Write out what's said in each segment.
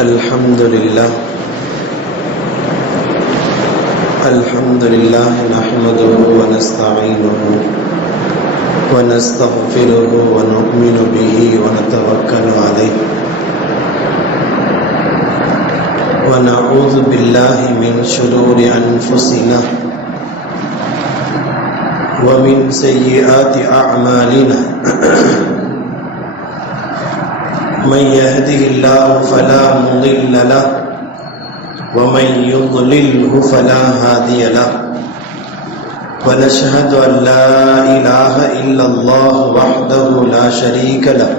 الحمد لله نحمده ونستعينه ونستغفره ونؤمن به ونتوكل عليه ونعوذ بالله من شرور أنفسنا ومن سيئات أعمالنا من يهده الله فلا مضل له ومن يضلله فلا هادي له ونشهد أن لا إله إلا الله وحده لا شريك له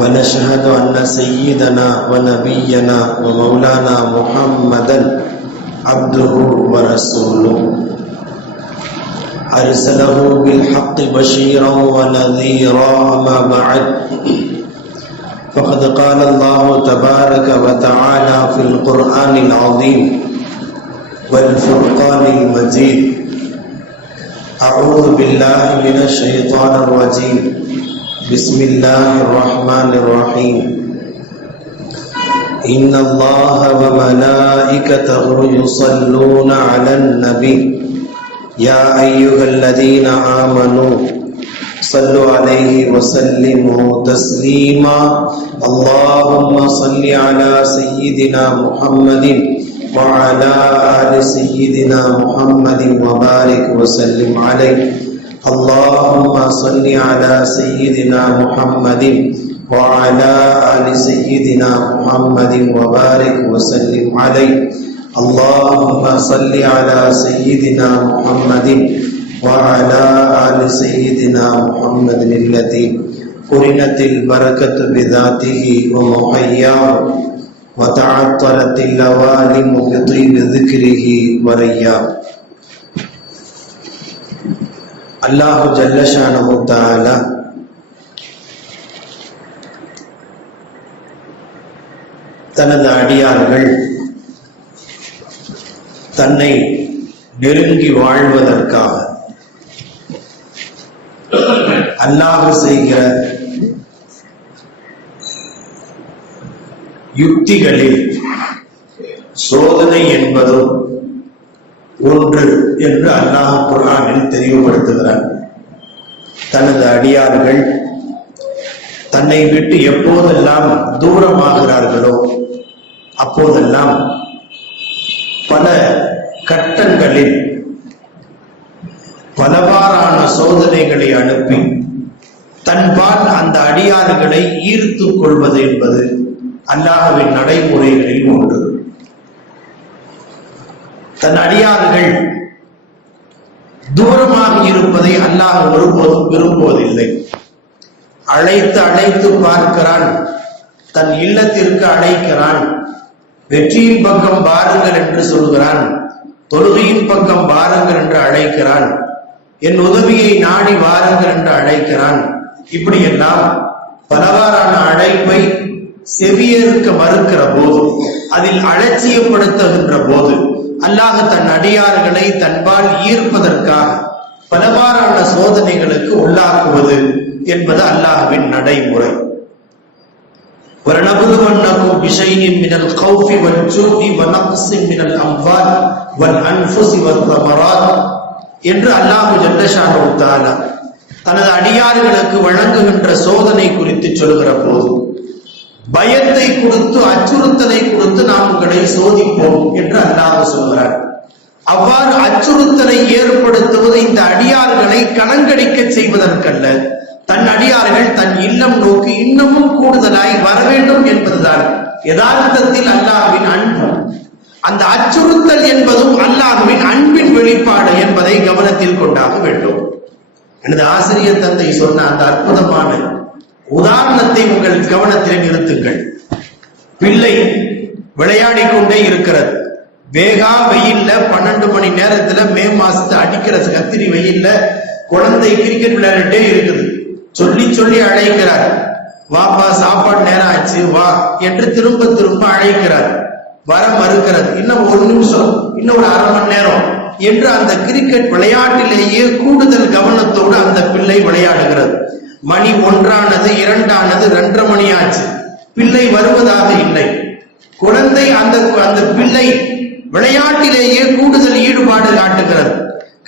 ونشهد أن سيدنا ونبينا ومولانا محمدا عبده ورسوله أرسله بالحق بشيرا ونذيرا ما بعد فقد قال الله تبارك وتعالى في القرآن العظيم والفرقان المجيد أعوذ بالله من الشيطان الرجيم بسم الله الرحمن الرحيم إن الله وملائكته يصلون على النبي يا أيها الذين آمنوا صلوا عليه وسلموا تسليما اللهم صل على سيدنا محمد وعلى آل سيدنا محمد وبارك وسلم عليه اللهم صل على سيدنا محمد وعلى آل سيدنا محمد وبارك وسلم عليه اللهم صل على سيدنا محمد وعلى آل سيدنا محمد الذي قرنت البركة بذاته ومحياه وتعطرت اللوالم بطيب ذكره ورياه الله جل شانه تعالى தனது அடியார்கள் தன்னை நெருங்கி வாழ்வதற்காக அல்லாஹ் செய்கிற யுக்திகளில் சோதனை என்பதும் ஒன்று என்று அல்லாஹ் குர்ஆனில் தெளிவுபடுத்துகிறார். தனது அடியார்கள் தன்னை விட்டு எப்போதெல்லாம் தூரமாகிறார்களோ அப்போதெல்லாம் பல கட்டங்களில் பலவாறான சோதனைகளை அனுப்பி தன்பால் அந்த அடியார்களை ஈர்த்துக் கொள்வது என்பது அல்லாஹ்வின் நடைமுறைகளில் ஒன்று. தன் அடியார்கள் தூரமாக இருப்பதை அல்லாஹ் ஒருபோதும் விரும்புவதில்லை. அழைத்து பார்க்கிறான், தன் இல்லத்திற்கு அழைக்கிறான், வெற்றியின் பக்கம் பாருங்கள் என்று சொல்கிறான், தொழுகையின் பக்கம் பாருங்கள் என்று அழைக்கிறான், என் உதவியை நாடி வாருங்கள் என்று அழைக்கிறான். இப்படியெல்லாம் பலவாறான அழைப்பை செவியேற்க மறுக்கிற போது, அதில் அலட்சியப்படுத்துகின்ற போது அல்லாஹ் தன் அடியார்களை தன்பால் ஈர்ப்பதற்காக பலவாறான சோதனைகளுக்கு உள்ளாக்குவது என்பது அல்லாஹ்வின் நடைமுறை. وَلَنَبْلُوَنَّكُمْ بِشَيْءٍ مِنَ الْخَوْفِ وَالْجُوعِ وَنَقْصٍ مِنَ الْأَمْوَالِ وَالْأَنْفُسِ وَالثَّمَرَاتِ என்று அல்லாஹ் ஜல்ல ஷானஹு தஆலா தனது அடியார்களுக்கு வழங்குகின்ற சோதனை குறித்து சொல்கிற போது பயத்தை கொடுத்து அச்சுறுத்தலை கொடுத்து நாம் உங்களை சோதிப்போம் என்று அல்லாஹ் சொல்கிறார். அவ்வாறு அச்சுறுத்தலை ஏற்படுத்துவது இந்த அடியார்களை கணங்கடிக்க செய்வதற்கல்ல, தன் அடியார்கள் தன் இல்லம் நோக்கி இன்னமும் கூடுதலாய் வர வேண்டும் என்பதுதான் யதார்த்தத்தில் அல்லாஹ்வின் அன்பு. அந்த அச்சுறுத்தல் என்பதும் அல்லாஹ்வின் அன்பின் வெளிப்பாடு என்பதை கவனத்தில் கொண்டாக வேண்டும். எனது ஆசிரியர் தந்தை சொன்ன அந்த அற்புதமான உதாரணத்தை உங்கள் கவனத்தில் நிறுத்துங்கள். பிள்ளை விளையாடி கொண்டே இருக்கிறது. வேகா வெயில்ல 12 மணி நேரத்துல மே மாசத்து அடிக்கிற கத்திரி வெயில்ல குழந்தை கிரிக்கெட் விளையாடிட்டே இருக்குது. சொல்லி சொல்லி அழைக்கிறார், வாப்பா சாப்பாடு நேரம் ஆச்சு வா என்று திரும்ப அழைக்கிறார். வர மறுக்கிறது. இன்னும் 1 நிமிஷம், இன்னும் ஒரு அரை மணி நேரம் என்று அந்த கிரிக்கெட் விளையாட்டிலேயே கூடுதல் கவனத்தோடு அந்த பிள்ளை விளையாடுகிறது. மணி 1 ஆனது, 2 ஆனது, 2:30 மணி ஆச்சு. பிள்ளை வருவதாக இல்லை. குழந்தை அந்த பிள்ளை விளையாட்டிலேயே கூடுதல் ஈடுபாடு காட்டுகிறது.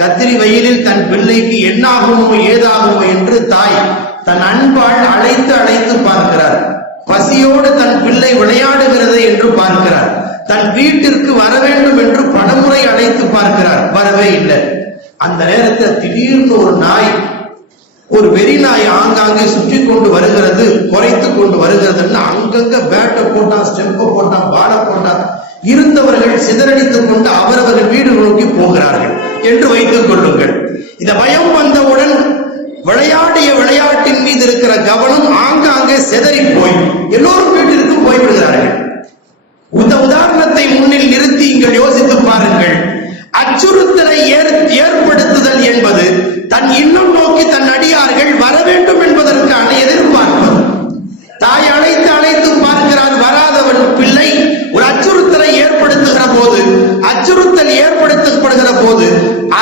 கத்திரி வெயிலில் தன் பிள்ளைக்கு என்னாகுமோ ஏதாகுமோ என்று தாய் தன் அன்பால் அழைத்து பார்க்கிறார். பசியோடு தன் பிள்ளை விளையாடுகிறது என்று பார்க்கிறார். தன் வீட்டிற்கு வர வேண்டும் என்று பலமுறை அழைத்து பார்க்கிறார், வரவே இல்லை. அந்த நேரத்தில் திடீர்னு ஒரு நாய், ஒரு வெறி நாய் ஆங்காங்கே சுற்றி கொண்டு வருகிறது, குறைத்து கொண்டு வருகிறதுன்னு அங்கங்க பேட்டை போட்டான், ஸ்டெம்பை போட்டான், பாலை போட்டான். இருந்தவர்கள் சிதறடித்துக் கொண்டு அவரவர்கள் வீடு நோக்கி போகிறார்கள் என்று வைத்துக் கொள்ளுங்கள். இந்த பயம் வந்தவுடன் விளையாடிய விளையாட்டின் மீது இருக்கிற கவனம் ஆங்காங்கே சிதறி போய் எல்லோரும் வீட்டிற்கு போய்விடுகிறார்கள். இந்த உதாரணத்தை முன்னில் நிறுத்தி இங்கள் யோசித்து பாருங்கள். அச்சுறுத்தலை ஏற்படுத்துதல் என்பது தன் இல்லம் நோக்கி தன் அடியார்கள் வர வேண்டும் என்பதற்கான எதிர்பார்ப்பு. தாய் அழைத்து பார்க்கிறார், வராதவன் பிள்ளை ஒரு அச்சுறுத்தலை ஏற்படுத்துகிற போது, அச்சுறுத்தல் ஏற்படுத்தப்படுகிற போது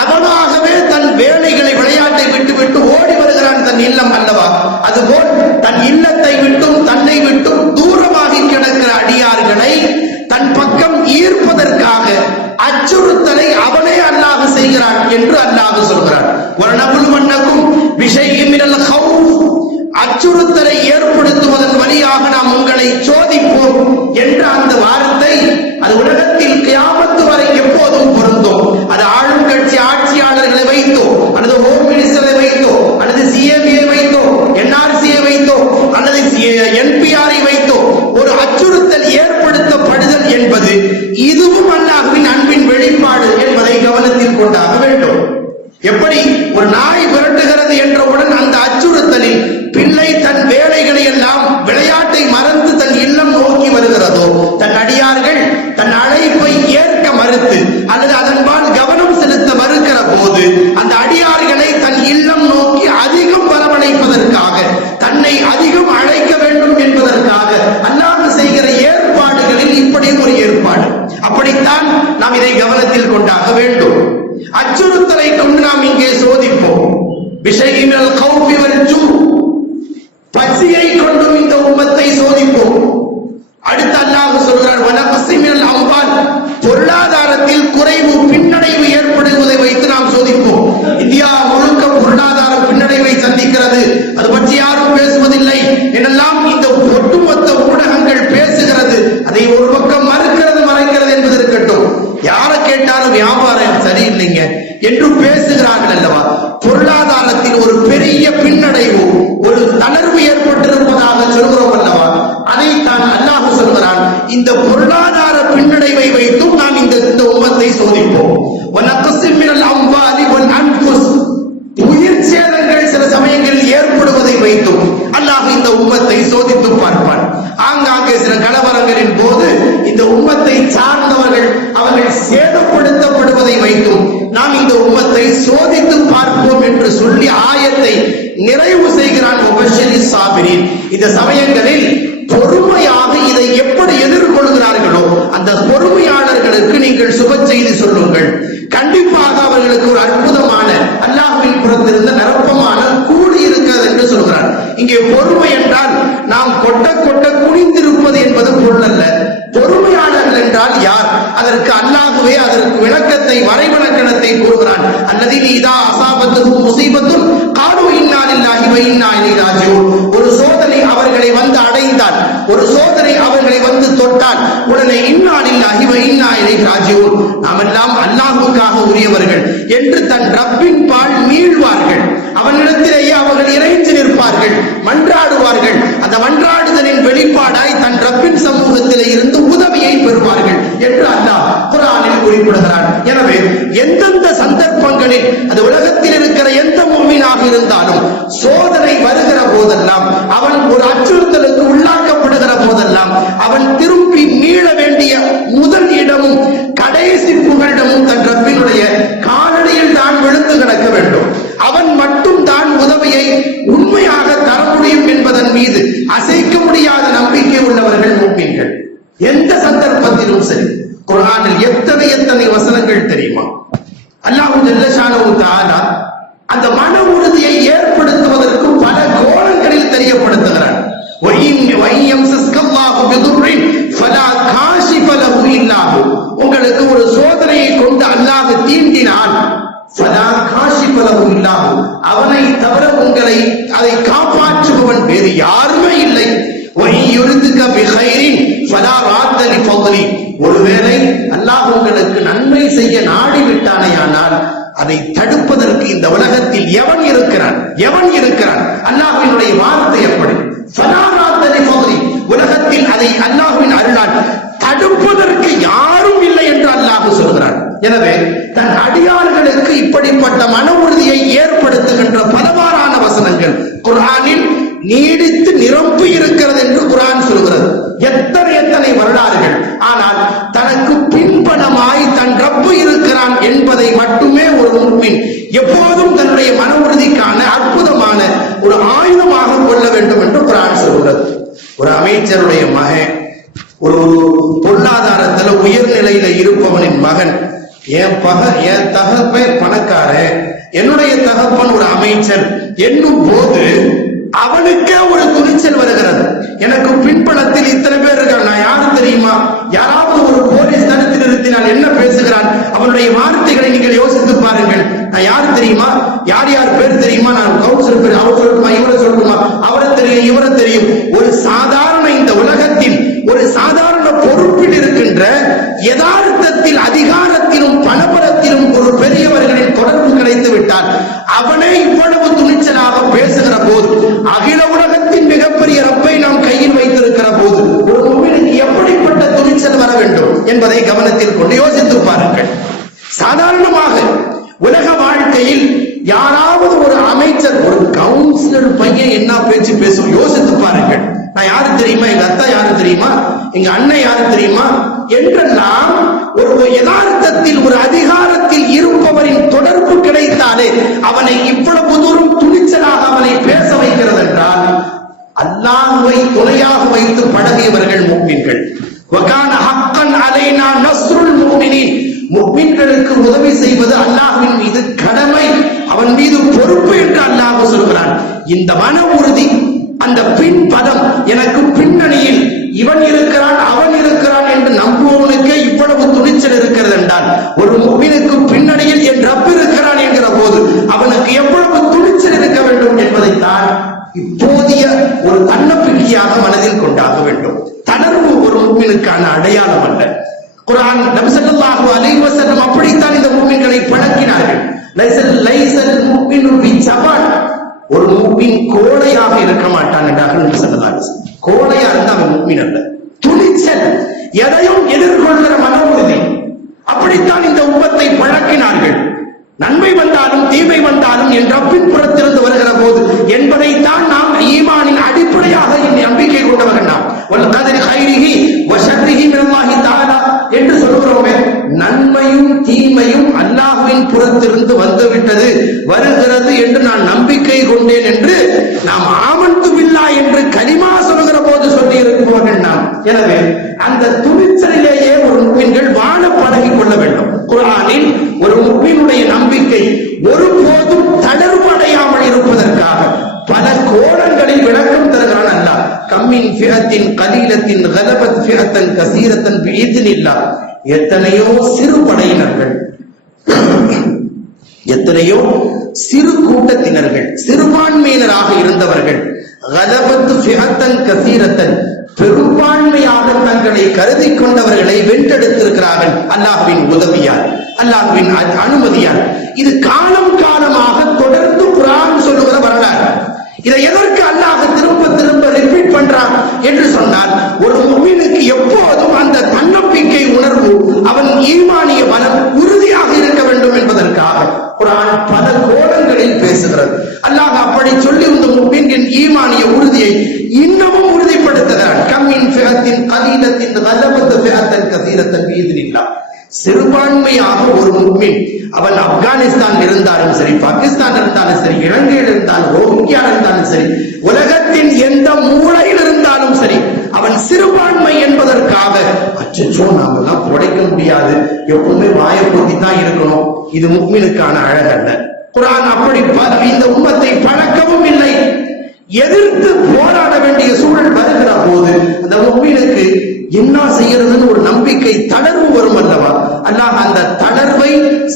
அவனாகவே தன் வேலைகளை விளையாட்டை விட்டு ஓடி வருகிறான் தன் இல்லம் அல்லவா. அதுபோல் தன் இல்லத்தை விட்டும் தன்னை விட்டும் தூரமாகி கிடக்கிற அடியார்களை தன் பக்கம் ஈர்ப்பதற்காக அச்சுறுத்தலை அவனே அல்லாஹ் செய்கிறான் என்று அல்லாஹ் சொல்கிறான். வனபுலுவன்னகும் பிஷைஇன் மினல் கௌஃப், அச்சுறுத்தலை ஏற்படுத்துவதன் வழியாக நாம் உங்களை சோதிப்போம் என்ற அந்த வார்த்தை அது உலகத்தில் கியாமத்து வரை எப்போதும் பொருந்தும். அது ஆளும் கட்சி ஆட்சியாளர்களை வைத்தோ அல்லது ஹோம் மினிஸ்டரை வைத்தோ அல்லது சிஎம்ஏ வைத்தோ என்ஆர்சியை வைத்தோ அல்லது என்பிஆரை வைத்தோ ஒரு அச்சுறுத்தல் ஏற்படுத்தப்படுதல் என்பது இதுவும் அல்லாஹ்வின் அன்பின் வெளிப்பாடு என்பதை கவனத்தில் கொண்டாக வேண்டும். எப்படி ஒரு நாய் விரட்டுகிறது என்றவுடன் அந்த அச்சுறுத்தலில் பிள்ளை தன் வேலைகளை எல்லாம் விளையாட்டை மறந்து தன் இல்லம் நோக்கி வருகிறதோ, தன் அடியார்கள் தன் அழைப்பை ஏற்க மறுத்து அல்லது அதன்பால் கவனம் செலுத்த மறுக்கிற போது அந்த அடியார்களை தன் இல்லம் நோக்கி அதிகம் வரவழைப்பதற்காக, தன்னை அதிகம் அழைக்க வேண்டும் என்பதற்காக அல்லாஹ் செய்கிற ஏற்பாடுகளில் இப்படி ஒரு ஏற்பாடு. அப்படித்தான் நாம் இதை கவனத்தில் கொண்டாக வேண்டும். அச்சுறுத்தலை கொண்டு நாம் இங்கே சோதிப்போம். பிஷைஇன் மினல் கௌஃபி வல் ஜூ, பசியை கொண்டும் இந்த உம்மத்தை சோதிப்போம். அடுத்து அல்லாஹ் சொல்கிறார், வனக்ஸின் மினல் அம்வால், பொருளாதாரத்தில் குறைவு பின்னடைவு ஏற்படுவதை வைத்து நாம் சோதிப்போம். இந்தியா முழுக்க பொருளாதார பின்னடைவை சந்திக்கிறது, அது பற்றி யாரும் பேசுவதில்லை என்றெல்லாம் இந்த ஒட்டுமொத்த ஊடகங்கள் பேசுகிறது. அதை ஒரு பக்கம் மறைக்கிறது என்பது இருக்கட்டும். யாரை கேட்டாலும் வியாபாரம் சரியில்லைங்க என்று பேசுகிறார்கள் அல்லவா. பொருளாதாரத்தில் ஒரு பெரிய பின்னடைவு, ஒரு தளர்வு ஏற்பட்டிருப்பதாக சொல்கிறோம் அல்லவா. அதைத்தான் அல்லாஹ் சொல்கிறான், இந்த பொருளாதார பின்னடைவை வைத்தும் நாம் இந்த உம்மத்தை சோதிப்போம். உயிர் சேதங்கள் சில சமயங்களில் ஏற்படுவதை வைத்தும் அல்லாஹ் இந்த உம்மத்தை சோதித்து பார்ப்பான். ஆங்காங்கே சில கலவரங்களின் போது இந்த உம்மத்தை சார்ந்தவர்கள் அவர்கள் சேதப்படுத்தப்படுவதை வைத்தும் நாம் இந்த உம்மத்தை சோதித்து பார்ப்போம் என்று சொல்லி ஆயத்தை நிறைவு செய்கிறான். சாபிரின், இந்த சமயங்களில் பொறுமையாக இதை எப்படி எதிர்கொள்கிறார்களோ அந்த பொறுமையாளர்களுக்கு நீங்கள் சுப செய்தி சொல்லுங்கள். கண்டிப்பாக அவர்களுக்கு ஒரு அற்புதமான அல்லாஹ்வின் புறத்திலிருந்து நிரப்பமான கூலி இருக்கிறது என்று சொல்கிறார். இங்கே பொறுமை என்றால் நாம் கொட்ட குனிந்திருப்பது என்பது பொருள் அல்ல. பொறுமையாளர்கள் என்றால் யார்? அதற்கு அல்லாஹ்வே அதற்கு விளக்கத்தை, வரைவிலக்கணத்தை கூறுகிறான். அல்லதீன இதா அஸாபத்துஹும் முஸீபத்துன் காலூ இன்னா லில்லாஹி வ இன்னா இலைஹி ராஜிஊன். ஒரு சோதனை அவர்களை வந்து அடைந்தால், ஒரு சோதனை அவர்களை வந்து தொட்டால் உடனே இன்னா லில்லாஹி வ இன்னா இலைஹி ராஜிஊன், நாம் எல்லாம் அல்லாஹ்வுக்காக உரியவர்கள் என்று தன் ரப்பின் பால் மீள்வார்கள். அவனிடத்திலேயே அவர்கள் இறைஞ்சி நிற்பார்கள், மன்றாடுவார்கள். அந்த மன்றாடுதலின் வெளிப்பாடாய் தன் ரப்பின் சமூகத்திலே இருந்து உதவியை பெறுவார்கள் என்று அல்லாஹ் குர்ஆனில் குறிப்பிடுகிறார். எனவே எந்தெந்த சந்தர்ப்பங்களில் அது உலகத்தில் இருக்கிற எந்த முஃமினாக இருந்தாலும் சோதனை வருகிற போதெல்லாம், அவன் ஒரு அச்சுறுத்தலுக்கு உள்ளாக்கப்படுகிற போதெல்லாம் அவன் திரும்பி மீள வேண்டிய முதல் இடமும் கடைசி புகலிடமும் தன் ரப்பினுடைய காலடியில் தான் விழுந்து கிடக்க வேண்டும். அவன் மட்டும் தான் உதவியை உண்மையாக தர முடியும் என்பதன் மீது அசைக்க முடியாத நம்பிக்கை உள்ளவர்கள் முஃமின்கள். எந்த சந்தர்ப்பத்திலும் சரி. குர்ஆனில் எத்தனை வசனங்கள் தெரியுமா? அல்லாஹ் ஜல்ல ஷானஹு தஆலா அந்த மன உறுதியை ஏற்படுத்துவதற்கு பல கோணங்களில் தெரியப்படுத்துகிறார். வ இன் யம்சஸ்கல்லாஹு ஃபலா காஷிஃப லஹு இல்லாஹு, உங்களுக்கு ஒரு சோதனையை கொண்டு அல்லாஹ் தீண்டினால் ஃபலா காஷிஃப லஹு இல்லாஹு, அவனை தவிர உங்களை அதை காப்பாற்றுபவன் வேறு யாருமே இல்லை. வஇயுரிதுக பிகைரின் ஃபலா ராத்த லிஃபضலி, ஒருவேளை அல்லாஹ் உங்களுக்கு நன்மை செய்ய நாடி விட்டானேயானால் அதை தடுப்பதற்கு இந்த உலகத்தில் எவன் இருக்கிறான்? அல்லாஹ்வினுடைய வார்த்தை எப்படி? ஃபலா ராத்த லிஃபضலி, உலகத்தில் அதை அல்லாஹ்வின் அருளால் தடுப்பதற்கு யாரும் இல்லை என்று அல்லாஹ் சொல்கிறான். எனவே தன் அடியார்களுக்கு இப்படிப்பட்ட மன உறுதியை ஏற்படுத்துகின்ற பலவாறான வசனங்கள் குர்ஆனில் நீடித்து நிரம்பி இருக்கிறது என்று குர்ஆன் சொல்கிறது. எத்தனை வரலாறுகள்! ஆனால் தனக்கு பின்பணமாய் தன் ரப்பு இருக்கிறான் என்பதை மட்டுமே ஒரு முஃமின் எப்போதும் தன்னுடைய மன உறுதிக்கான அற்புதமான ஒரு ஆயுதமாக கொள்ள வேண்டும் என்று குர்ஆன் சொல்கிறது. ஒரு அமைச்சருடைய மகன், ஒரு பொருளாதாரத்துல உயர்நிலையில இருப்பவனின் மகன், என் தகப்பன் பணக்காரன், என்னுடைய தகப்பன் ஒரு அமைச்சர் என்னும் போது அவனுக்கே ஒரு துணிச்சல் வருகிறது. எனக்கு பின்பணத்தில் இத்தனை பேர் இருக்கான், நான் யாரு தெரியுமா? யாராவது ஒரு போலீஸ் தடுத்து நிறுத்தினால் என்ன பேசுகிறான்? அவனுடைய வார்த்தைகளை நீங்கள் யோசித்து பாருங்கள். நான் யாரு தெரியுமா? யார் யார் பேர் தெரியுமா? நான் கவுன்சிலர் பேர், அவர் சொல்லட்டுமா, இவரை சொல்லட்டுமா, அவரை தெரியும், இவரை தெரியும். ஒரு சாதாரண இந்த உலகத்தில் ஒரு சாதாரண பொறுப்பில் இருக்கின்ற யதார்த்தத்தில் அதிகாரத்திலும் பணபலத்திலும் ஒரு பெரியவர்களின் தொடர்பு கிடைத்து விட்டால் அவனே இவ்வளவு துணிச்சலாக பேசுகிற போது, அகில உலகத்தின் மிகப்பெரிய ரப்பை நாம் கையில் வைத்திருக்கிற போது ஒரு முஃமினுக்கு எப்படிப்பட்ட துணிச்சல் வர வேண்டும் என்பதை கவனத்தில் கொண்டு யோசித்து பாருங்கள். சாதாரணமாக உலக வாழ்க்கையில் யாராவது ஒரு அமைச்சர், ஒரு கவுன்சிலர் பையன் என்ன பேச்சு பேசும் யோசித்து பாருங்கள். நான் யாரு தெரியுமா? எங்க அத்தா யாரு தெரியுமா? எங்க அண்ணன் யாரு தெரியுமா? என்றெல்லாம் ஒரு யதார்த்தத்தில் ஒரு அதிகாரத்தில் இருப்பவரின் தொடர்பு கிடைத்தாலே அவனை இவ்வளவு தூரம் துணிச்சலாக அவனை பேச வைக்கிறது என்றால் அல்லாஹ்வை துணையாக வைத்து பழகியவர்கள் முஃமின்கள். வகான ஹக்கன் அலைனா நஸ்ருல் முஃமினீன், முஃமின்களுக்கு உதவி செய்வது அல்லாஹ்வின் மீது கடமை, அவன் மீது பொறுப்பு என்று அல்லாஹ் சொல்கிறான். இந்த மன உறுதி, அந்த பின் பதம், எனக்கு பின்னணியில் இவன் இருக்கிறான் அவன் இருக்கிறான் என்று நம்புவவனுக்கே இவ்வளவு துணிச்சல் இருக்கிறது என்றால் ஒரு முஃமினுக்கு பின்னணியில் என் ரப்பு இருக்கிறான் என்கிற போது அவனுக்கு எவ்வளவு துணிச்சல் இருக்க வேண்டும் என்பதைத்தான் இப்போதைய ஒரு தன்னம்பிக்கையாக மனதில் கொண்டாக வேண்டும். தளர்வு ஒரு முஃமினுக்கான அடையாளம் அல்ல. குர்ஆன் நபி ஸல்லல்லாஹு அலைஹி வஸல்லம் அப்படித்தான் இந்த முஃமின்களை பழக்கினார்கள். லைஸல் முஃமினு பிஜபான், ஒரு முஃமின் கோழையாக இருக்க மாட்டான் என்றார்கள் நபி ஸல்லல்லாஹு அலைஹி வஸல்லம். கோழையா இருந்தா அவன் முஃமின் அல்ல. துணிச்சல், எதையும் எதிர்கொள்கிற மன உறுதி, அப்படித்தான் இந்த உம்மத்தை பழக்கினார்கள். நன்மை வந்தாலும் தீமை வந்தாலும் என் ரப்பின் புறத்திலிருந்து வருகிற போது என்பதைத்தான் நாம் ஈமானின் அடிப்படையாக நம்பிக்கை கொண்டவர்கள். நாம் வல்கதரி கைரிஹி வஷர்ரிஹி மினல்லாஹி தஆலா என்று சொல்கிறோமே, நன்மையும் தீமையும் அல்லாஹ்வின் புறத்திலிருந்து வந்துவிட்டது, வருகிறது என்று நான் நம்பிக்கை கொண்டேன் என்று நாம் ஆமன்து பில்லாஹ் என்று கலிமா சொல்கிற போது சொல்லி இருப்பவர்கள் நாம். எனவே அந்த துணிச்சலிலேயே ஒரு முஃமின்கள் வாழ பழகிக் கொள்ள வேண்டும். குர்ஆனில் ஒரு முஃமினுடைய நம்பிக்கை ஒருபோதும் தளர்வடையாமல் இருப்பதற்காக பல கோணங்களில் விளக்கம் தருகிறான் அல்லாஹ். கம்மின் ஃபிஅத்தின் கலீலத்தின் கலபத் ஃபிஅத்தன் கஸீரத்தன் பிஇذنில்லாஹ். எத்தனையோ சிறு படையினர்கள், எத்தனையோ சிறு கூட்டத்தினர்கள், சிறுபான்மையினராக இருந்தவர்கள், கலபத் ஃபிஅத்தன் கஸீரத்தன், பெரும்பான்மையாக தங்களை கருதி கொண்டவர்களை வென்றெடுத்திருக்கிறார்கள் அல்லாஹ்வின் உதவியால், அல்லாஹ்வின் அனுமதியால். இது காலம் காலமாக தொடர்ந்து குர்ஆன் சொல்லுகிற வரலாறு. இதை எதற்கு அல்லாஹ் திரும்ப திரும்ப ரிப்பீட் பண்றான் என்று சொன்னால், ஒரு முஃமினுக்கு எப்போதும் அந்த தன்னம்பிக்கை உணர்வு, அவன் ஈமானிய பலம் உறுதியாக இருக்க வேண்டும் என்பதற்காக குர்ஆன் பல கோணங்களில் பேசுகிறது. அல்லாஹ் அப்படி சொல்லி இந்த முஃமினின் ஈமானிய உறுதியை இன்னமும் உறுதிப்படுத்துகிறான். கம்மின் ஃபிஅத்தின் கலீலத்தின் கலபத் ஃபிஅத்தன் கஸீரத்தன் பிஇذنில்லாஹ். சிறுபான்மையாக ஒரு முஃமின், அவன் ஆப்கானிஸ்தான் இருந்தாலும் சரி, பாகிஸ்தான் இருந்தாலும் சரி, இலங்கையில் இருந்தாலும், ரோஹிங்கியா இருந்தாலும் சரி, உலகத்தின் எந்த மூலையில் இருந்தாலும் சரி, அவன் சிறுபான்மை என்பதற்காக அச்சோ நாமெல்லாம் புடைக்க முடியாது, எப்பவுமே வாயை பொத்தி தான் இருக்கணும், இது முஃமினுக்கான அழகல்ல. குர்ஆன் அப்படி இந்த உம்மத்தை பழக்கவும் இல்லை. எதிர்த்து போராட வேண்டிய சூழல் வருகிற போது அந்த முஃமினுக்கு என்ன செய்யறதுன்னு ஒரு நம்பிக்கை தளர்வு வரும் அல்லவா? அல்லாஹ் அந்த தளர்வை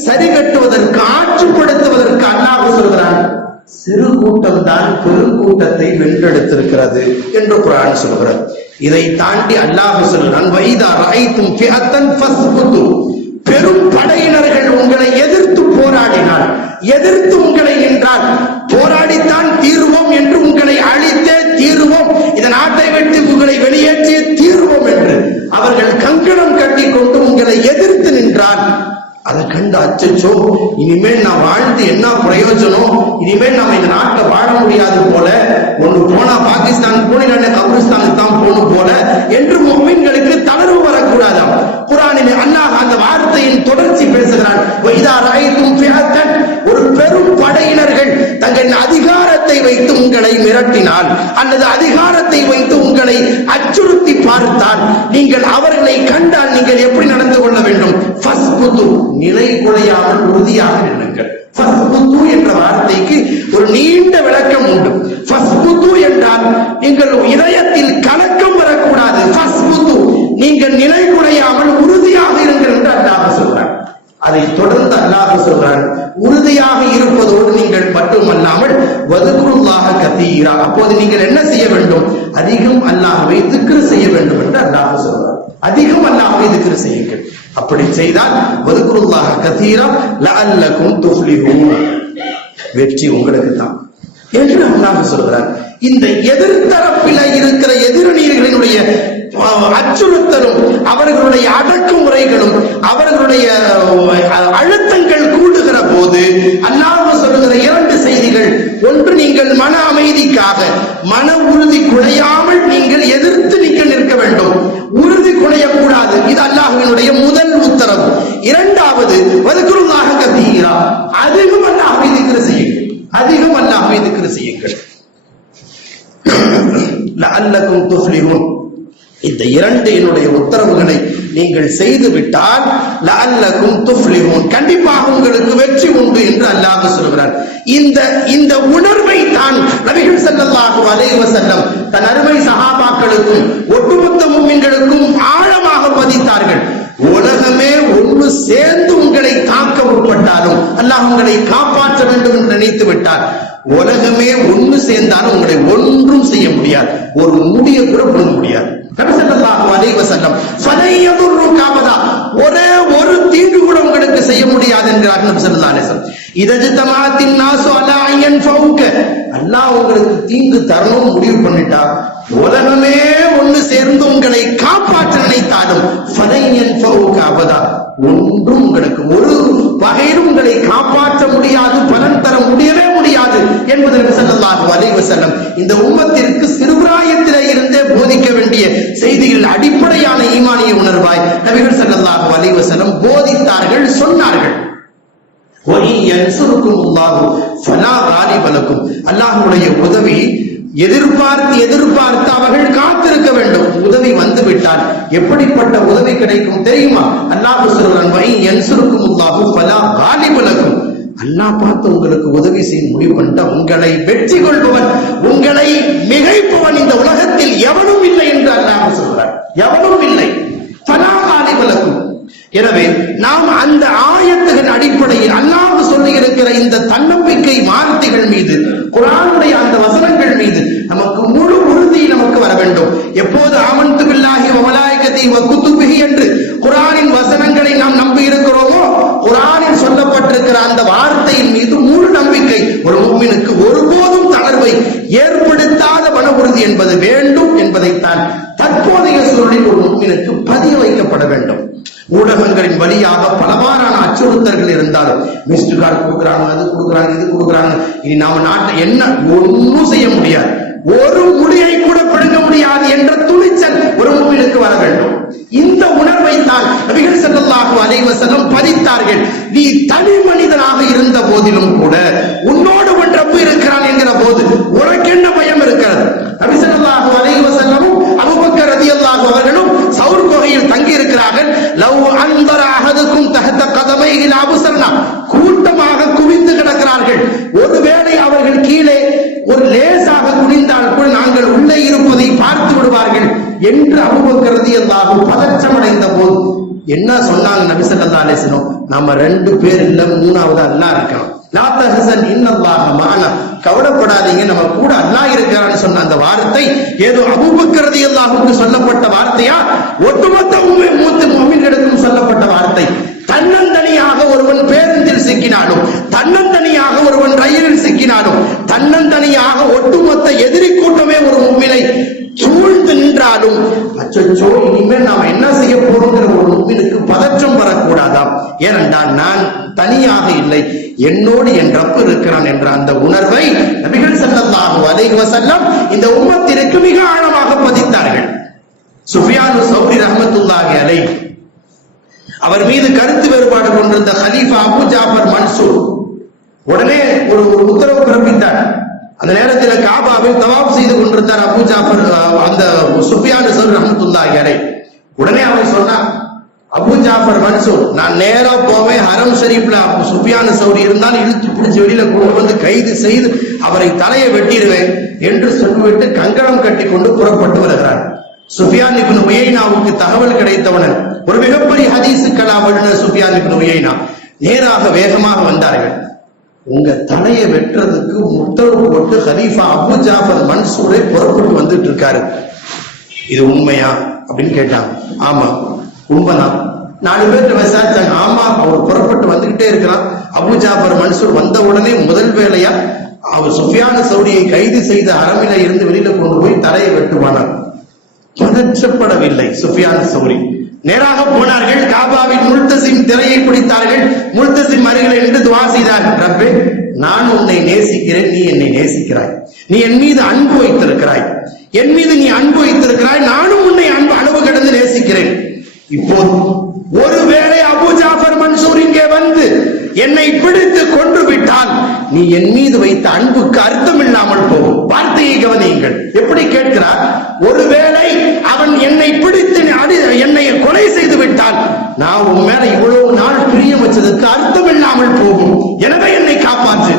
சரி கட்டுவதற்கு ஆற்றுப்படுத்துவதற்கு அல்லாஹ் சொல்கிறான், சிறு கூட்டம் தான் பெருங்கூட்டத்தை வென்றெடுத்திருக்கிறது என்று குர்ஆன் சொல்கிறது. இதை தாண்டி அல்லாஹ் சொல்கிறான், வைதா ரஐதும் ஃபிஅத்தன் ஃபஸ்புது, பெரும் படையினர்கள் உங்களை எதிர்த்து போராடினால், எதிர்த்து உங்களை நின்றால், போராடித்தான் தீர்வோம் என்று உங்களை அழித்தே தீர்வோம், இந்த நாட்டை விட்டு உங்களை வெளியேற்றிய தீர்வோம் என்று அவர்கள் கங்கணம் கட்டி கொண்டு உங்களை எதிர்த்து நின்றால், அதை கண்டு அச்சோ இனிமேல் நான் வாழ்ந்து என்ன பிரயோஜனம், இனிமேல் நாம இந்த நாட்டை வாழ முடியாது போல, ஒன்று போனா பாகிஸ்தான் போன கபிரிஸ்தானுக்கு தான் போகணும் போல என்று முஃமின்களுக்கு தளர்வு வரக்கூடாதாம். குர்ஆனில் அல்லாஹ் அந்த வார்த்தையின் தொடர்ச்சி பேசுகிறான். ஒரு பெரும் படையினர்கள் தங்கள் அதிகாரத்தை வைத்து உங்களை மிரட்டினால் அல்லது அதிகாரத்தை வைத்து உங்களை அச்சுறுத்தி பார்த்தால், நீங்கள் அவர்களை கண்டால் நீங்கள் எப்படி நடந்து கொள்ள வேண்டும்? நிலை குலையாமல் உறுதியாக நில்லுங்கள். என்ற வார்த்தைக்கு ஒரு நீண்ட விளக்கம் உண்டு. என்றால் நீங்கள் இதயத்தில் கலக்கம் வரக்கூடாது. நீங்கள் நிலை குலையாமல் உறுதியாக இருங்கள் என்று அல்லாஹ் சொல்றார். அதை தொடர்ந்து அல்லாஹ் சொல்றான், உறுதியாக இருப்பதோடு நீங்கள் மட்டுமல்லாமல் வதுகுருல்லாஹ கதீரா, அப்போது நீங்கள் என்ன செய்ய வேண்டும்? அதிகம் அல்லாஹ்வை திக்ர் செய்ய வேண்டும் என்று அல்லாஹ் சொல்றார். அதிகம் அல்லாஹ்வை திக்ர் செய்யுங்கள். அப்படி செய்தால் வதுகுருல்லாஹ கதீரா லஅல்லகும் துஃப்லிஹூன், வெற்றி உங்களுக்கு தான் என்று அல்லாஹ் சொல்றார். இந்த எதிர்த்தரப்பில இருக்கிற எதிரணிகளினுடைய அச்சுறுத்தலும் அவர்களுடைய அடக்குமுறைகளும் அவர்களுடைய அழுத்தங்கள் கூடுகிற போது அல்லாஹ் சொல்லுகிற இரண்டு செய்திகள். ஒன்று, நீங்கள் மன அமைதிக்காக மன உறுதி குலையாமல் நீங்கள் எதிர்த்து நீங்கள் நிற்க வேண்டும், உறுதி குலையக்கூடாது. இது அல்லாஹ்வினுடைய முதல் உத்தரவு. இரண்டாவது, வதுகுருல்லாஹ கதீரா, அதிகம் அல்லாஹ்வை திக்ர் செய்யுங்கள், அதிகம் அல்லாஹ்வை திக்ர் செய்யுங்கள். லஅல்லகும் துஃப்லிஹூன், இந்த இரண்டு என்னுடைய உத்தரவுகளை நீங்கள் செய்து விட்டால் லஅல்லகும் துஃப்லிஹூன், கண்டிப்பாக உங்களுக்கு வெற்றி உண்டு என்று அல்லாஹ் சொல்கிறார். இந்த உணர்வை தான் நபிகள் ஸல்லல்லாஹு அலைஹி வஸல்லம் தன் அருமை சஹாபாக்களுக்கும் ஒட்டுமொத்த முஃமின்களுக்கும் ஆழமாக பதித்தார்கள். உலகமே ஒன்று சேர்ந்து உங்களை காக்க முற்பட்டாலும் அல்லாஹ் உங்களை காப்பாற்ற வேண்டும் என்று நினைத்து விட்டார். உலகமே ஒன்று சேர்ந்தாலும் உங்களை ஒன்றும் செய்ய முடியாது, ஒரு முடிய கூட போட முடியாது. ஒரே ஒரு தீங்கு கூட உங்களுக்கு செய்ய முடியாது என்கிறார் நபி ஸல்லல்லாஹு அலைஹி வஸல்லம். இதஜ்தமாத்தின் நாஸு அலா யன்ஃபவுக, அல்லாஹ் உங்களுக்கு தீங்கு தரணும் முடிவு பண்ணிட்டா, உலகமே ஒன்று சேர்ந்து உங்களை காப்பாற்ற நினைத்தாலும் ஒன்றும் உங்களுக்கு ஒரு வகையிலும் உங்களை காப்பாற்ற முடியாது, பலன் தர முடியவே முடியாது என்பது நபி ஸல்லல்லாஹு அலைஹி வஸல்லம் இந்த உம்மத்திற்கு சிறுபிராயத்திலே இருந்தே போதிக்க வேண்டிய செய்திகள் அடிப்படையான ஈமானிய உணர்வாய் நபிகள் ஸல்லல்லாஹு அலைஹி வஸல்லம் போதித்தார்கள், சொன்னார்கள். அல்லாஹ்வுடைய உதவி எதிர்பார்த்து அவர்கள் காத்திருக்க வேண்டும். உதவி வந்து விட்டால் எப்படிப்பட்ட உதவி கிடைக்கும் தெரியுமா? அல்லாஹ் சொல்றான், அல்லாஹ் பார்த்து உங்களுக்கு உதவி செய்ய முடிவு பண்ணிட்டா உங்களை வெற்றி கொள்பவன், உங்களை மிகைப்பவன் இந்த உலகத்தில் எவனும் இல்லை என்று அல்லாஹ் சொல்றார். எவனும் இல்லை. எனவே நாம் அந்த ஆயத்துகளின் அடிப்படையில் அல்லாஹ் சொல்லி இருக்கிற இந்த தன்னம்பிக்கை வார்த்தைகள் மீது, குர்ஆனுடைய அந்த வசனங்கள் மீது நமக்கு முழு உறுதி நமக்கு வர வேண்டும். எப்போது ஆமன்து பில்லாஹி வ மலாயிகத்திஹி வ குதுபிஹி என்று குர்ஆனின் வசனங்களை நாம் நம்பி இருக்கிறோமோ, குர்ஆனில் சொல்லப்பட்டிருக்கிற அந்த வார்த்தையின் மீது முழு நம்பிக்கை ஒரு முஃமினுக்கு ஒருபோதும் தளர்வை ஏற்படுத்தாத மன உறுதி என்பது வேண்டும் என்பதைத்தான் தற்போதைய சூழலில் ஒரு முஃமினுக்கு பதிய வைக்கப்பட வேண்டும். ஊடகங்களின் வழியாக பலவாறான அச்சுறுத்தல்கள் இருந்தாலும் மிஸ்டு கால் கொடுக்குறாங்க, அது கொடுக்குறாங்க, இது கொடுக்குறாங்க, இனி நாம நாட்டை என்ன ஒன்றும் செய்ய முடியாது, ஒரு முடியை கூட பிடுங்க முடியாது என்ற துணிச்சல் ஒரு முஃமினுக்கு வர வேண்டும். இந்த உணர்வை தான் நபிகள் ஸல்லல்லாஹு அலைஹி வஸல்லம் பதித்தார்கள். நீ தனி மனிதனாக இருந்த போதிலும் கூட உன்னோடு ஒன்று ரப்பு இருக்கிறான் என்கிற போது உனக்கு என்ன பயம் இருக்கிறது? நபி ஸல்லல்லாஹு அலைஹி வஸல்லமும் அபூபக்கர் ரலியல்லாஹு அவர்களும் சௌர் குகையில் தங்கி இருக்கிறார்கள். லவ் அன்தர அஹதுக்கும் தஹத கதமைஹி லஅப்ஸர்னா, கூட்டமாக குவிந்து கிடக்கிறார்கள். ஒருவேளை அவர்கள் கீழே ஒரு லேசாக குனிந்த பதற்றம் அடைந்த போது என்ன சொன்னாங்க நபி ஸல்லல்லாஹு அலைஹி வஸல்லம்? நம்ம 2 பேர் இல்ல, 3வது அல்லாஹ் இருக்கான். லா தஹ்சன் இன்னல்லாஹ மஅனா, கவலைப்படாதீங்க, நம்ம கூட அல்லாஹ் இருக்கிறான்னு சொன்ன அந்த வார்த்தை ஏதோ அபூபக்கர் ரலியல்லாஹுவுக்கு சொல்லப்பட்ட வார்த்தையா, ஒட்டுமொத்த முஃமின்களுக்கும் சொல்லப்பட்ட வார்த்தை. தன்னந்தனியாக ஒருவன் பேருந்தில் சிக்கினாலும், தன்னந்தனியாக ஒருவன் ரயிலில் சிக்கினாலும், தன்னந்தனியாக ஒட்டுமொத்த எதிரி கூட்டமே ஒரு முஃமினை சூழ்ந்து நின்றாலும், அச்சோ இனிமேல் நாம என்ன செய்ய போறோங்கிற ஒரு முஃமினுக்கு பதற்றம் வரக்கூடாதாம். ஏனென்றால் நான் தனியாக இல்லை, என்னோடு என் ரப்பு இருக்கிறான் என்ற அந்த உணர்வை நபிகள் ஸல்லல்லாஹு அலைஹி வஸல்லம் இந்த உம்மத்திற்கு மிக ஆழமாக பதித்தார்கள். சுஃபியானு ஸௌரி ரஹ்மத்துல்லாஹி அலைஹி அவர் மீது கருத்து வேறுபாடு கொண்டிருந்த கலீஃபா அபூ ஜாஃபர் மன்சூர் உடனே ஒரு உத்தரவு பிறப்பித்தார். அந்த நேரத்தில் காபாவில் தவாப் செய்து கொண்டிருந்தார் அபூ ஜாஃபர், அந்த சுஃபியானு ஸௌரி ரஹ்மத்துல்லாஹி அலைஹி. உடனே அவர் சொன்னார், அபூ ஜாஃபர் மன்சூர், நான் நேரா போவேன், ஹரம் ஷரீஃப்ல சுஃபியானு ஸௌரி இருந்தால் இழுத்து பிடிச்சி வெளியில கொண்டு வந்து கைது செய்து அவரை தலையை வெட்டிடுவேன் என்று சொல்லிவிட்டு கங்கணம் கட்டி கொண்டு புறப்பட்டு வருகிறார். சுஃபியான் இப்னு உயைனாவுக்கு தகவல் கிடைத்தவுடன், ஒரு மிகப்பெரிய ஹதீஸ் கலாம் வல்லுநர் சுஃபியான் இப்னு உயைனா நேராக வேகமாக வந்தார்கள். உங்க தலையை வெட்டுறதுக்கு உத்தரவு போட்டு கலீஃபா அபூ ஜாஃபர் மன்சூரை புறப்பட்டு வந்துட்டு இருக்காரு, இது உண்மையா அப்படின்னு கேட்டாங்க. ஆமா உண்மைதான். 4 பேர்கிட்ட விசாரிச்சாங்க. ஆமா, அவர் புறப்பட்டு வந்துகிட்டே இருக்கிறான். அபூ ஜாஃபர் மன்சூர் வந்த உடனே முதல் வேலையா அவர் சுஃபியானு ஸௌரியை கைது செய்த அரமில இருந்து வெளியில கொண்டு போய் தலையை வெட்டுவானார். பதற்றப்படவில்லை சுஃபியானு ஸௌரி. நேராக போனார்கள். காபாவின் முல்தசிம் திரையை பிடித்தார்கள். முல்தசிம் அருகில் என்று துஆ செய்தார்கள், ரப்பே நான் உன்னை நேசிக்கிறேன், நீ என்னை நேசிக்கிறாய், நீ என் மீது அன்பு வைத்திருக்கிறாய், என் மீது நீ அன்பு வைத்திருக்கிறாய், நானும் உன்னை அன்பு அளவு கடந்து நேசிக்கிறேன். இப்போது ஒருவேளை அபூ ஜாஃபர் மன்சூர் இங்கே வந்து என்னை பிடித்து கொன்று விட்டால் நீ என் மீது வைத்த அன்புக்கு அர்த்தம் இல்லாமல் போகும். வார்த்தையை கவனியுங்கள், எப்படி கேட்கிறார்? ஒருவேளை அவன் என்னை பிடித்து என்னை கொலை செய்து விட்டால் நான் உன் மேல இவ்வளவு நாள் பிரியம் வச்சதுக்கு அர்த்தம் இல்லாமல் போகும். எனவே என்னை காப்பாற்று.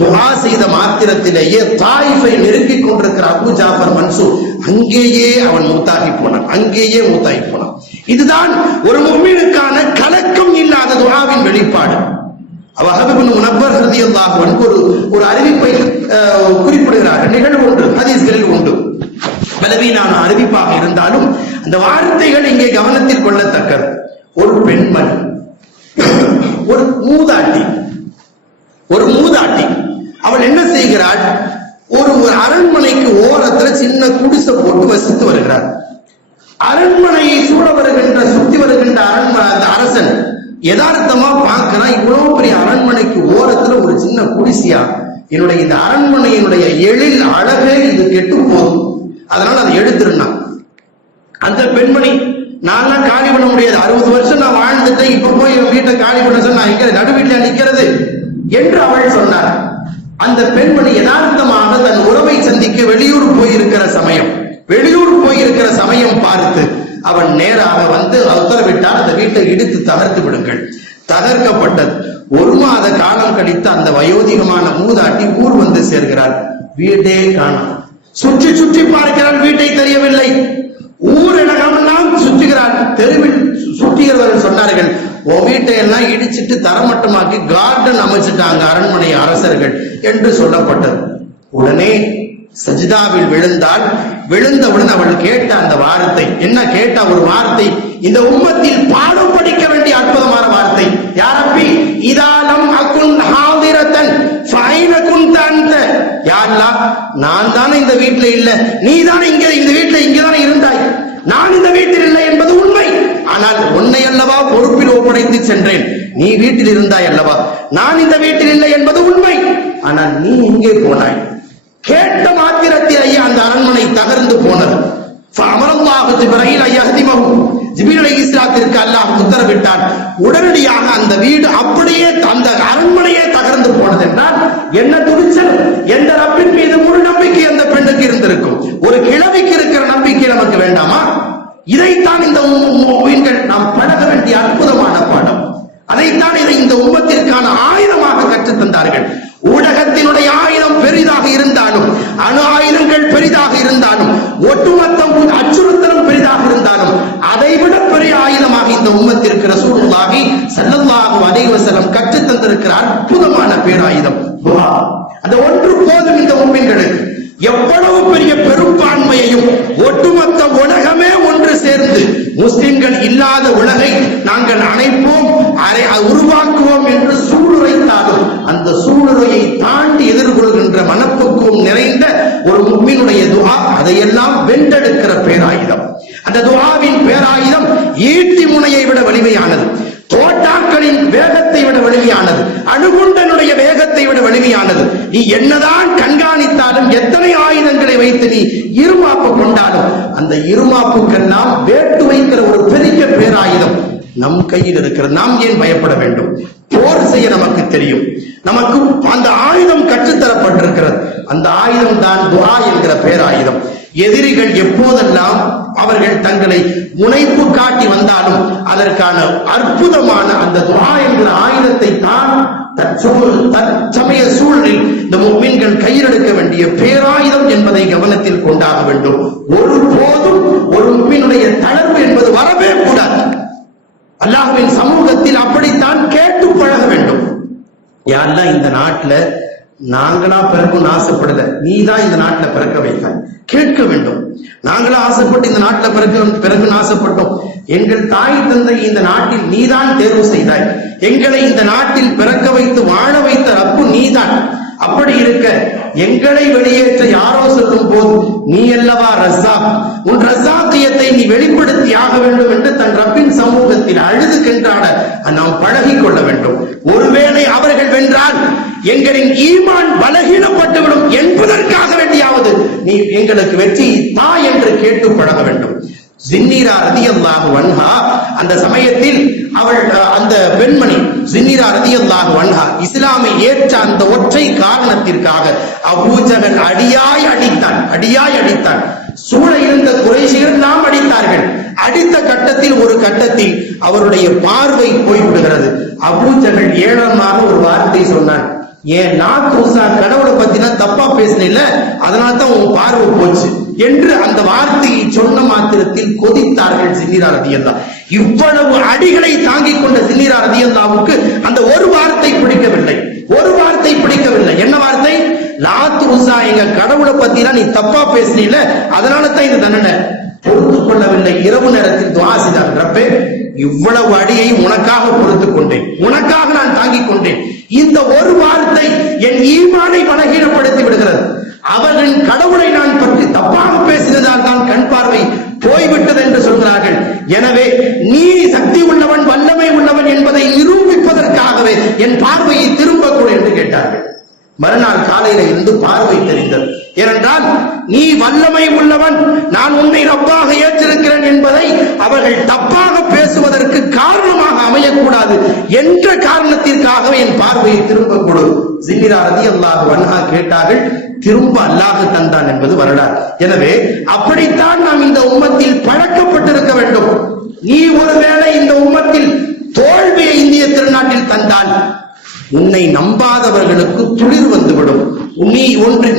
துஆ செய்த மாத்திரத்திலேயே தாயிஃபை நெருங்கிக் கொண்டிருக்கிற அபூ ஜாஃபர் மன்சூர் அங்கேயே அவன் மூத்தாகி போனான். இதுதான் ஒரு முஃமினுக்கான கலக்கம் இல்லாத துஆவின் வெளிப்பாடு. வஹப் இப்னு முனப்பர் ரலியல்லாஹு அன்ஹு ஒரு அறிவிப்பை குறிப்பிடுகிறார்கள். நிகழ்வு ஒன்று ஹதீஸ்களில் உண்டு. பலவீனான அறிவிப்பாக இருந்தாலும் அந்த வார்த்தைகள் இங்கே கவனத்தில் கொள்ளத்தக்கது. ஒரு பெண்மணி, ஒரு மூதாட்டி, அவள் என்ன செய்கிறாள்? ஒரு அரண்மனைக்கு ஓரத்துல சின்ன குடிசை போட்டு வசித்து வருகிறார். அரண்மனையை சூழ வருகின்ற சுத்தி வருகின்ற அந்த அரசன் யதார்த்தமா பார்க்கிறான், இவ்வளவு பெரிய அரண்மனைக்கு ஓரத்துல ஒரு சின்ன குடிசையா, என்னுடைய இந்த அரண்மனையினுடைய எழில் அழகே இது கெட்டு போதும், அதனால அதை எடுத்துருந்தான். அந்த பெண்மணி, நான் காலி பண்ண முடியாது, 60 வருஷம் நான் வாழ்ந்துட்டேன், இப்ப போய் என் வீட்டை காலி பண்ண சொன்ன நான் இங்க நடு வீட்டுல நிக்கிறது என்று அவள் சொன்னார். அந்த பெண்மணி யதார்த்தமாக தன் உறவை சந்திக்க வெளியூர் போயிருக்கிற சமயம் பார்த்து அவன் நேராக வந்து உத்தரவிட்டால் அந்த வீட்டை இடித்து தகர்த்து விடுங்கள். தகர்க்கப்பட்டது. 1 மாத காலம் கழித்து அந்த வயோதிகமான மூதாட்டி ஊர் வந்து சேர்கிறாள். வீட்டே காணாம். சுற்றி பார்க்கிறாள், வீட்டை தெரியவில்லை. ஊரடகமெல்லாம் சுற்றுகிறாள். தெருவில் சுற்றுகிறவர்கள் சொன்னார்கள், உன் வீட்டை எல்லாம் இடிச்சிட்டு தரமட்டமாக்கி கார்டன் அமைச்சிட்டாங்க அரண்மனை அரசர்கள் என்று சொல்லப்பட்டது. உடனே சஜிதாவில் விழுந்தவுடன் அவள் கேட்ட அந்த வார்த்தை என்ன? கேட்ட ஒரு வார்த்தை, இந்த உம்மத்தில் பாடம் படிக்க வேண்டிய அற்புதமான வார்த்தை. யா ரப்பி இதா லம் அகுன் ஹாதிரத்தன் ஃபைன குன்த அன்த. யா அல்லாஹ், நான் தானே இந்த வீட்ல இல்ல, நீ தானே இந்த வீட்ல இங்கதானே இருந்தாய். நான் இந்த வீட்டில் இல்லை என்பது உண்மை, ஆனால் உன்னை அல்லவா பொறுப்பில் ஒப்படைத்து சென்றேன். நீ வீட்டில் இருந்தாய் அல்லவா. நான் இந்த வீட்டில் இல்லை என்பது உண்மை, ஆனால் நீ இங்கே போனாய். கேட்ட மாத்திரத்திலேயே அந்த அரண்மனை தகர்ந்து போனது. ஜிப்ரீல் அலைஹிஸ்ஸலாத்திற்கு அல்லாஹ் உத்தரவிட்டான். உடனடியாக அந்த வீடு அப்படியே, அந்த அரண்மனையே தகர்ந்து போனது. என்றால் என்ன துணிச்சல்! எந்த ரப்பின் மீது முழு நம்பிக்கை அந்த பெண்ணுக்கு இருந்திருக்கும். ஒரு கிழவிக்கு இருக்கிற நம்பிக்கை நமக்கு வேண்டாமா? இதைத்தான் இந்த முஃமின்கள் நாம் பழக வேண்டிய அற்புதமான பாடம். அதைத்தான் இந்த உம்மத்திற்கான ஆயுதமாக கற்றுத் தந்தார்கள். ஊடகத்தினுடைய ஆயுதம் பெரிதாக இருந்தாலும், அணு ஆயுதங்கள் பெரிதாக இருந்தாலும், ஒட்டுமொத்த அச்சுறுத்தலும் பெரிதாக இருந்தாலும், அதைவிட இந்த உம்மத்திற்கு ரசூலுல்லாஹி ஸல்லல்லாஹு அலைஹி வஸல்லம் கற்றுத் தந்திருக்கிற அற்புதமான பேராயுதம் துஆ. அந்த ஒன்று போதும் இந்த முஃமின்களுக்கு. எவ்வளவு பெரிய பெரும்பான்மையையும் ஒட்டுமொத்த உலகமே ஒன்று சேர்ந்து முஸ்லிம்கள் இல்லாத உலகை நாங்கள் அணைப்போம், உருவாக்குவோம் என்று சூளுரைத்தாலும் அந்த சூளுரையை தாண்டி எதிர்கொள்கின்ற மனப்பக்குவம் நிறைந்த ஒரு முஃமினுடைய துஆ அதையெல்லாம் வென்றெடுக்கிற பேராயுதம். அந்த துஆவின் பேராயுதம் ஈட்டி முனையை விட வலிமையானது, தோட்டாக்களின் வேகத்தை விட வலிமையானது, அணுகுண்டனுடைய வேகத்தை விட வலிமையானது. நீ என்னதான் கண்காணித்தாலும், எத்தனை ஆயுதங்களை வைத்து நீ இருமாப்பு கொண்டாலும், அந்த இருமாப்புக்கெல்லாம் வேட்டு வைக்கிற ஒரு பெரிய பேராயுதம் நம் கையில் இருக்கிறது. நாம் ஏன் பயப்பட வேண்டும்? போர் செய்ய நமக்கு தெரியும், நமக்கு அந்த ஆயுதம் கற்றுத்தரப்பட்டிருக்கிறது. அந்த ஆயுதம் தான் துஆ என்கிற பேராயுதம். எதிரிகள் எப்போதெல்லாம் அவர்கள் தங்களை முனைப்பு காட்டி வந்தாலும் அதற்கான அற்புதமான அந்த துஆ என்கிற ஆயுதத்தை தான் தற்சமய சூழலில் இந்த முஃமின்கள் கையிலெடுக்க வேண்டிய பேராயுதம் என்பதை கவனத்தில் கொண்டாக வேண்டும். ஒருபோதும் ஒரு முஃமினுடைய தளர்வு என்பது வரவே கூடாது. அல்லாஹ்வின் சமூகத்தில் அப்படித்தான் கேட்டு பழக வேண்டும். யா அல்லாஹ், இந்த நாட்டுல நாங்களா பிறக்கும் ஆசைப்படல, நீதான் இந்த நாட்டுல பிறக்க வைத்தாய். கேட்க வேண்டும். நாங்களா ஆசைப்பட்டு இந்த நாட்டுல பிறகு ஆசைப்பட்டோம். எங்கள் தாய் தந்தை இந்த நாட்டில் நீதான் தேர்வு செய்தாய். எங்களை இந்த நாட்டில் பிறக்க வைத்து வாழ வைத்த ரப்பு நீதான். அப்படி இருக்க எங்களை வெளியேற்ற யாரோ சொல்லும் போது நீ அல்லவா ரஸாக், உன் ரஸாக்கியத்தை நீ வெளிப்படுத்தி ஆக வேண்டும் என்று தன் ரப்பின் சமூகத்தில் அழுது கென்றாட நாம் பழகி கொள்ள வேண்டும். ஒருவேளை அவர்கள் வென்றால் எங்களின் ஈமான் பலகீனப்பட்டுவிடும் என்பதற்காக வேண்டியாவது நீ எங்களுக்கு வெற்றி தா என்று கேட்டு பழக வேண்டும். ஜின்னீரா ரலியல்லாஹு அன்ஹா, அந்த சமயத்தில் அவள் அந்த பெண்மணி ஜின்னீரா ரலியல்லாஹு அன்ஹா இஸ்லாமை ஏற்ற அந்த ஒற்றை காரணத்திற்காக அபூஜஹல் அடியாய் அடித்தான். சூழ இருந்த குறைஷிகள் நாம் அடித்தார்கள். அடித்த கட்டத்தில் ஒரு கட்டத்தில் அவருடைய பார்வை போய்விடுகிறது. அபூஜஹல் ஏளனமாக ஒரு வார்த்தை சொன்னான், ஏன் நாத்தூசா கடவுளை பத்தினா தப்பா பேசின, அதனால தான் உன் பார்வை போச்சு என்று அந்த வார்த்தையை சொன்ன மாத்திரத்தில் கொதித்தார்கள் ஜின்னீரா ரலியல்லாஹு. இவ்வளவு அடிகளை தாங்கிக் கொண்ட ஜின்னீரா ரலியல்லாஹுவுக்கு அந்த ஒரு வார்த்தை பிடிக்கவில்லை. என்ன வார்த்தை? லாத் உஸா எங்க கடவுளை பத்தினா நீ தப்பா பேசின, அதனால தான் இது தண்டனை. பொறுத்து கொள்ளவில்லை. இரவு நேரத்தில் துஆ செய்தார், ரப்பே இவ்வளவு அடியை உனக்காக பொறுத்துக் கொண்டேன், உனக்காக நான் தாங்கிக் கொண்டேன். இந்த ஒரு வார்த்தை என் ஈமானை பலகீனப்படுத்தி விடுகிறது. அவர்களின் கடவுளை நான் பற்றி தப்பாக பேசினதால் தான் கண் பார்வை போய்விட்டது என்று சொல்கிறார்கள். எனவே நீ சக்தி உள்ளவன், வல்லமை உள்ளவன் என்பதை நிரூபிப்பதற்காகவே என் பார்வையை திரும்ப கொடு என்று கேட்டார்கள். மறுநாள் காலையில இருந்து பார்வை தெரிந்தது. ஏனென்றால் நீ வல்லமை உள்ளவன், நான் உன்னை ரப்பாக ஏற்றிருக்கிறேன் என்பதை அவர்கள் தப்பாக பேசுவதற்கு காரணமாக அமையக்கூடாது என்ற காரணத்திற்காகவே என் பார்வையை திரும்ப கொடு. ஜின்னீரா ரலியல்லாஹு அன்ஹா கேட்டார்கள். திரும்ப அல்லாஹ் தந்தான் என்பது வரலாறு. எனவே அப்படித்தான் நாம் இந்த உம்மத்தில் பழக்கப்பட்டிருக்க வேண்டும். நீ ஒருவேளை இந்த உம்மத்தில் தோல்வியை இந்திய திருநாட்டில் தந்தால் உன்னை நம்பாதவர்களுக்கு துளிர் வந்துவிடும்.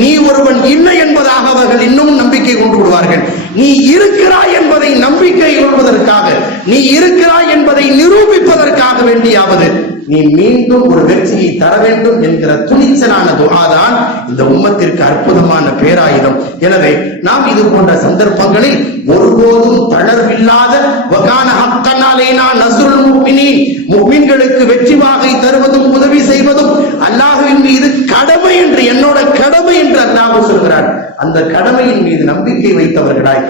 நீ ஒருவன் இல்லை என்பதாக அவர்கள் இன்னும் நம்பிக்கை கொண்டு விடுவார்கள். நீ இருக்கிறாய் என்பதை நம்பிக்கை கொள்வதற்காக, நீ இருக்கிறாய் என்பதை நிரூபிப்பதற்காக வேண்டியாவது நீ மீண்டும் ஒரு வெற்றியை தர வேண்டும் என்கிற துணிச்சலான துஆதான் இந்த உம்மத்திற்கு அற்புதமான பேராயுதம். எனவே நாம் இது போன்ற சந்தர்ப்பங்களில் ஒருபோதும் தளர்வில்லாத வகான ஹக்கன் அலைனா நஸ்ருல் முஃமினீன், முஃமின்களுக்கு வெற்றி வாகை தருவதும் உதவி செய்வதும் அல்லாஹ்வின் மீது கடமை என்று, என்னோட கடமை என்று அல்லாஹ் சொல்கிறார். அந்த கடமையின் மீது நம்பிக்கை வைத்தவர்களாய்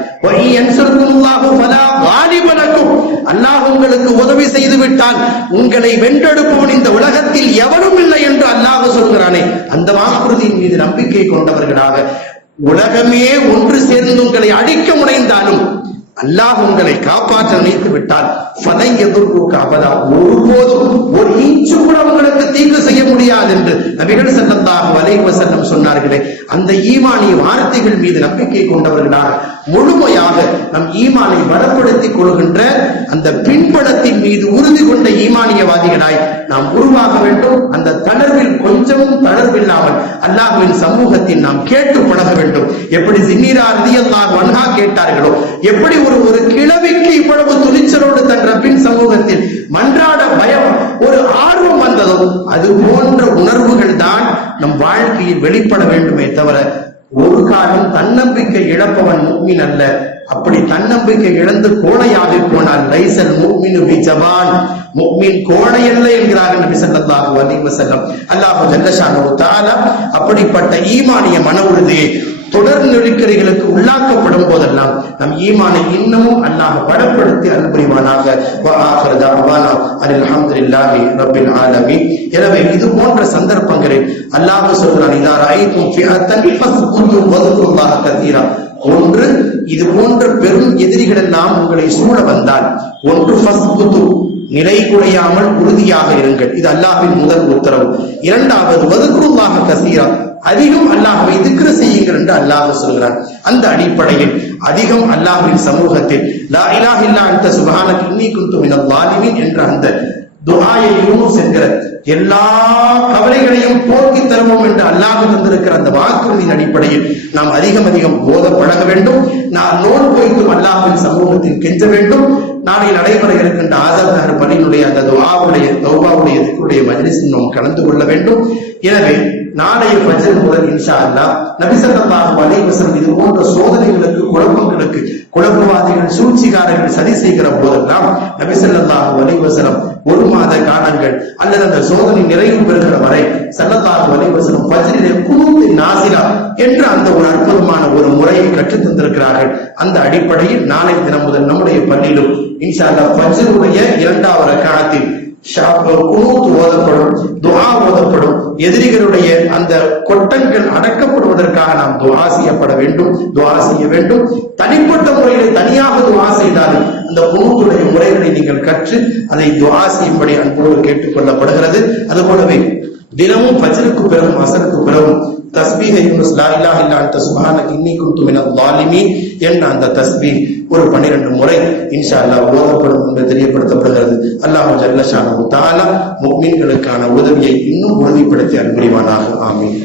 அல்லாஹ் உங்களுக்கு உதவி செய்து விட்டால் உங்களை வென்றெடுப்பவன் இந்த உலகத்தில் எவனும் இல்லை என்று அல்லாஹ் சொல்கிறானே, அந்த வாக்குறுதியின் மீது நம்பிக்கை கொண்டவர்களாக உலகமே ஒன்று சேர்ந்து உங்களை அழிக்க முனைந்தாலும் அல்லாஹ் உங்களை காப்பாற்ற நினைத்து விட்டால் ஒருபோதும் ஒரு இன்ச்சு கூட உங்களுக்கு தீங்கு செய்ய முடியாது என்று நபிகள் ஸல்லல்லாஹு அலைஹி வஸல்லம் சொன்னார்களே, அந்த ஈமானிய வார்த்தைகள் மீது நம்பிக்கை கொண்டவர்களாக முழுமையாக நம் ஈமானை பலப்படுத்திக் கொள்கின்ற அந்த பின்பலத்தின் மீது உறுதி கொண்ட ஈமானியவாதிகளாய் நாம் உருவாக வேண்டும். அந்த தளர்வில் கொஞ்சமும் தளர்வில்லாமல் அல்லாஹ்வின் சமூகத்தில் நாம் கேட்டு பழக வேண்டும். எப்படி ஜின்னீரா ரலியல்லாஹு அன்ஹா கேட்டார்களோ, எப்படி ஒரு கிழவிக்கு இவ்வளவு துணிச்சலோடு தன் ரப்பின் சமூக போன்ற உணர்வுகள் தான் நம் வாழ்க்கையில் வெளிப்பட வேண்டுமே தவிர ஒரு காலம் தன்னம்பிக்கை இழப்பவன் முஃமின் அல்ல. அப்படி தன்னம்பிக்கை இழந்து கோழையாக போனால் லைசல் முஃமினு பிஜபான், முஃமின் கோழை அல்ல என்கிறார்கள் நபி ஸல்லல்லாஹு அலைஹி வஸல்லம். அல்லாஹ் ஜல்ல ஷானஹு தஆலா அப்படிப்பட்ட ஈமானிய மன உறுதியை தொடர் நெருக்கடிகளுக்கு உள்ளாக்கப்படும் போதெல்லாம் நம் ஈமானை இன்னமும் அல்லாஹ் பலப்படுத்தி அருள் புரிவானாக. அல்ஹம்துலில்லாஹி ரப்பில் ஆலமீன். எனவே இது போன்ற சந்தர்ப்பங்களில் அல்லாஹ் சொல்கிறான், இதா ரஅய்தும் ஃபிஅத்தன் ஃபஸ்புது வذ்குருல்லாஹ கதீரா. ஒன்று, இது போன்ற பெரும் எதிரிகள் எல்லாம் உங்களை சூழ வந்தால், ஒன்று ஃபஸ்புது, நிலை குறையாமல் உறுதியாக இருங்கள். இது அல்லாஹ்வின் முதல் உத்தரவு. இரண்டாவது வذ்குருல்லாஹ கதீரா, அதிகம் அல்லாஹ்வை திக்ர் செய்யுங்கள் என்று அல்லாஹ் சொல்கிறார். அந்த அடிப்படையில் அதிகம் அல்லாஹ்வின் சமூகத்தில் லா இலாஹ இல்லா அன்த சுப்ஹானக இன்னீ குன்து மினல் ஸாலிமீன் என்ற அந்த துஆயை யூனுஸ் என்கிற எல்லா கவலைகளையும் போக்கி தருவோம் என்று அல்லாஹ் தந்திருக்கிற அந்த வாக்குறுதியின் அடிப்படையில் நாம் அதிகம் அதிகம் ஓத பழக வேண்டும். நான் நோன்பு வைத்தும் அல்லாஹ்வின் சமூகத்தில் கெஞ்ச வேண்டும். நாளை நடைபெற இருக்கின்ற ஆதர் நகர் பள்ளியினுடைய அந்த துஆவுடைய தௌபாவுடைய திக்ருடைய மஜ்லிஸில் நாம் கலந்து கொள்ள வேண்டும். எனவே நாளைய ஃபஜ்ர் முதல் இன்ஷா அல்லாஹ் நபி ஸல்லல்லாஹு அலைஹி வஸல்லம் இது போன்ற சோதனைகளுக்கு, குழப்பங்களுக்கு, குழப்பவாதிகள், சூழ்ச்சிகாரர்கள் சதி செய்கிற போதெல்லாம் நபி ஸல்லல்லாஹு அலைஹி வஸல்லம் ஒரு மாத காலங்கள் அல்லது அந்த சோதனை நிறைவு பெறுகிற வரை ஸல்லல்லாஹு அலைஹி வஸல்லம் ஃபஜ்ரிலே குனூத் நாஸிலா என்ற அந்த ஒரு அற்புதமான ஒரு முறையை கற்றுத் தந்திருக்கிறார்கள். அந்த அடிப்படையில் நாளை தினம் முதல் நம்முடைய பள்ளியிலும் இன்ஷா அல்லாஹ் ஃபஜ்ருடைய இரண்டாவது ரக்அத்தில் குனூத் ஓதப்படும், துஆ ஓதப்படும். எதிரிகளுடைய அந்த கொட்டங்கள் அடக்கப்படுவதற்காக நாம் துஆ செய்யப்பட வேண்டும், துஆ செய்ய வேண்டும். தனிப்பட்ட முறையிலே தனியாக துஆ செய்தாலும் அந்த குனூத்துடைய முறைகளை நீங்கள் கற்று அதை துஆ செய்யும்படி அன்போடு கேட்டுக் கொள்ளப்படுகிறது. அதுபோலவே தினமும் ஃபஜ்ருக்கு பிறகும் அஸருக்கு பிறகும் தஸ்பீஹ் யூனுஸ் லா இலாஹ இல்லா அன்த சுப்ஹானக இன்னீ குன்து மினல் ஸாலிமீன் என்ற அந்த தஸ்பீஹ் ஒரு 12 முறை இன்ஷா அல்லாஹ் ஓதப்படும் என்று தெரியப்படுத்தப்படுகிறது. அல்லாஹ் ஜல்ல ஷானஹு தஆலா முஃமின்களுக்கான உதவியை இன்னும் உறுதிப்படுத்தி அருள் புரிவானாக. ஆமீன்.